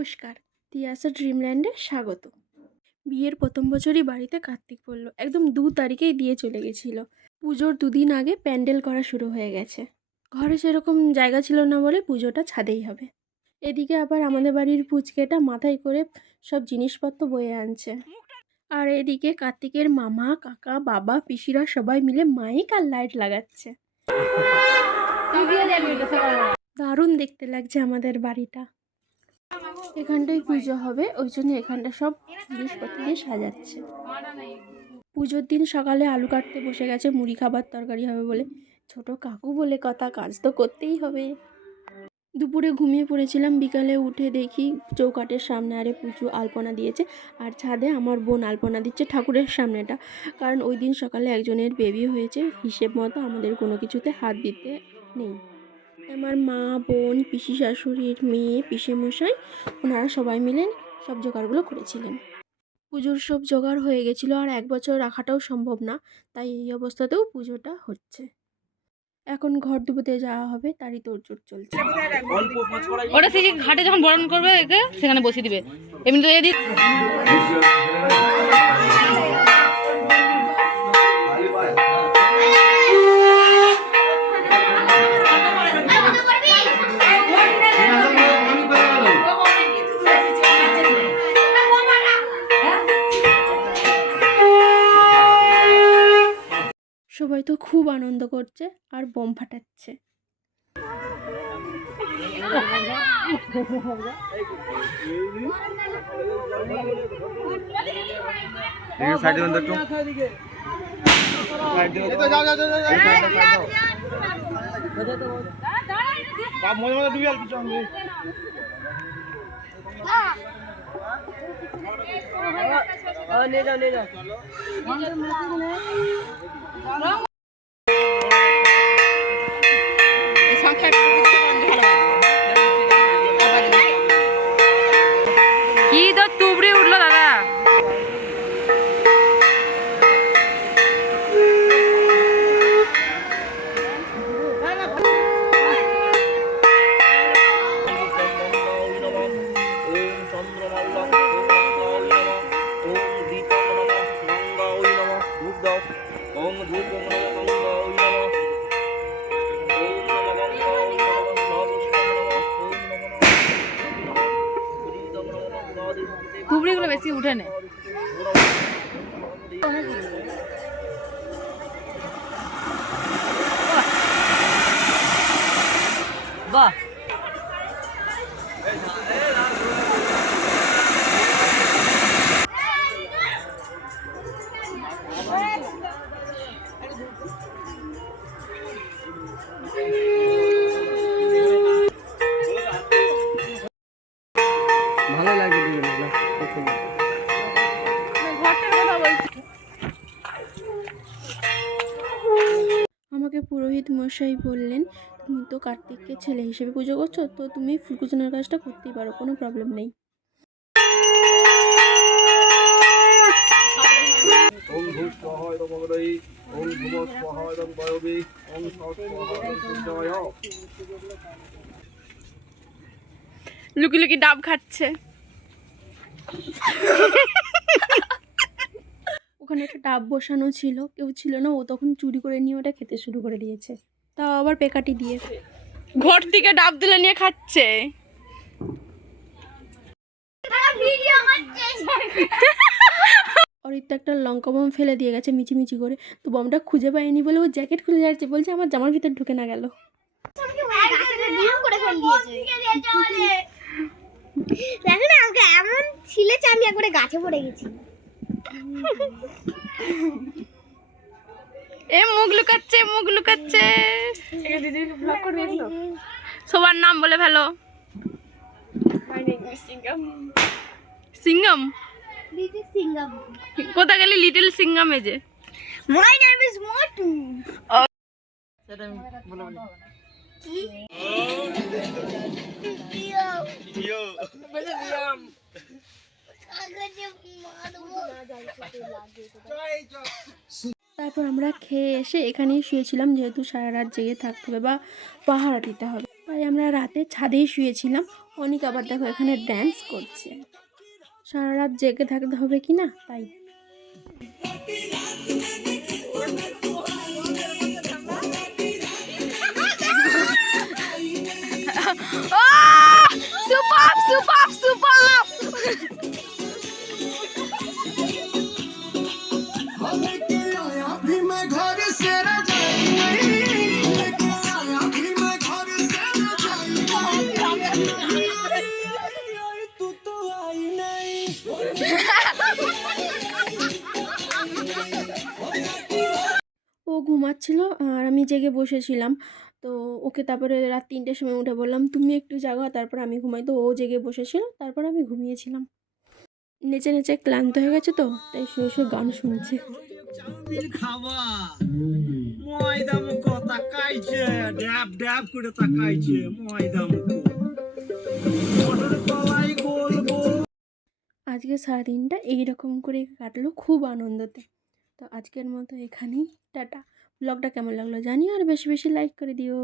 নমস্কার, তিয়াসা ড্রিমল্যান্ডে স্বাগত। বিয়ের প্রথম বছরই বাড়িতে কার্তিক পড়ল। একদম 2 তারিখেই দিয়ে চলে গেছিল। পুজোর 2 দিন আগে প্যান্ডেল করা শুরু হয়ে গেছে। ঘরে সেরকম জায়গা ছিল না বলে পুজোটা ছাদেই হবে। এদিকে আবার আমাদের বাড়ির পুচকেটা মাথায় করে সব জিনিসপত্র বয়ে আনছে। আর এদিকে কার্তিকের মামা, কাকা, বাবা, পিসিরা সবাই মিলে মাইক আর লাইট লাগাচ্ছে। দারুণ দেখতে লাগছে আমাদের বাড়িটা। এখানটাই পুজো হবে, ওই জন্য এখানটা সব জিনিসপত্র দিয়ে সাজাচ্ছে। পুজোর দিন সকালে আলু কাটতে বসে গেছে, মুড়ি খাবার তরকারি হবে বলে। ছোট কাকু বলে কথা, কাজ তো করতেই হবে। দুপুরে ঘুমিয়ে পড়েছিলাম, বিকালে উঠে দেখি চৌকাঠের সামনে আরে পুজো আলপনা দিয়েছে, আর ছাদে আমার বোন আলপনা দিচ্ছে ঠাকুরের সামনেটা। কারণ ওই দিন সকালে একজনের বেবি হয়েছে, হিসেব মতো আমাদের কোনো কিছুতে হাত দিতে নেই। আমার মা, বোন, পিসি শাশুড়ির মেয়ে, পিসেমশাই, ওনারা সবাই মিলে সব জোগাড়গুলো করেছিলেন। পুজোর সব জোগাড় হয়ে গেছিলো, আর 1 বছর রাখাটাও সম্ভব না, তাই এই অবস্থাতেও পুজোটা হচ্ছে। এখন ঘর দুপুতে যাওয়া হবে, তারই তোড়জোড় চলছে। ওটা সেই ঘাটে যখন বরণ করবে একে সেখানে বসিয়ে দিবে। এমনি তো এদিক সবাই তো খুব আনন্দ করছে আর বোম ফাটাচ্ছে। কি তো তুবড়ি উঠলো দাদা। তুবড়িগুলো বেশি উঠে নে। বাহ, ভালো লাগে আমাকে পুরোহিত মশাই বললেন, তুমি তো কার্তিককে ছেলে হিসেবে পুজো করছো, তো তুমি ফুলকুচনের কাজটা করতেই পারো, কোনো প্রবলেম নেই। লুকি লুকি ডাব খাচ্ছে। ওখানে একটা ডাব বসানো ছিল, কেউ ছিল না, ও তখন চুরি করে নিয়ে ওটা খেতে শুরু করে দিয়েছে, তাও আবার পেকাটি দিয়ে। ঘর থেকে ডাব তুলে নিয়ে খাচ্ছে। অরিত্য একটা লঙ্কা বম ফেলে দিয়ে গেছে মিচিমিচি করে, তো বমটা খুঁজে পায়নি বলে ও জ্যাকেট খুলে যাচ্ছে, বলছে আমার জামার ভিতর ঢুকে না গেল। দেখো না আমাকে এমন ছিলেছে, আমি একবারে গাছে পড়ে গেছি। এ মুখ লুকাচ্ছে, মুখ লুকাচ্ছে। সবার নাম বলে ফেলো। সিঙ্গম। লিটল সিঙ্গাম। কোথা গেলি লিটল সিঙ্গম এ যে? মাই নেম ইজ মোটু। সেটা আমি বলে বলি। কি? তারপর আমরা খেয়ে এসে এখানেই শুয়েছিলাম, যেহেতু সারা রাত জেগে থাকতে হবে বা পাহারা দিতে হবে, তাই আমরা রাতে ছাদেই শুয়েছিলাম। অনিক আবার দেখো এখানে ড্যান্স করছে। সারা রাত জেগে থাকতে হবে কি না তাই। Super super super. ও ঘুমাচ্ছিল আর আমি জেগে বসেছিলাম। তো ওকে তারপরে রাত 3টের সময় উঠে বললাম তুমি একটু জাগো, তারপর আমি ঘুমাই। তো ও জেগে বসেছিল, তারপর আমি ঘুমিয়েছিলাম। নেচে নেচে ক্লান্ত হয়ে গেছে তো তাই শুয়ে শুয়ে গান শুনছে। চাউমিন খাওয়া ময়দা মুখো তাকাইছে ড্যাব ড্যাব করে তাকাইছে ময়দা মুখো মটর কলাই গোল গোল। আজকে সারাদিনটা এইরকম করে কাটলো খুব আনন্দতে। তো আজকের মতো এখানেই টাটা। ব্লগটা কেমন লাগলো জানিও, আর বেশি বেশি লাইক করে দিও।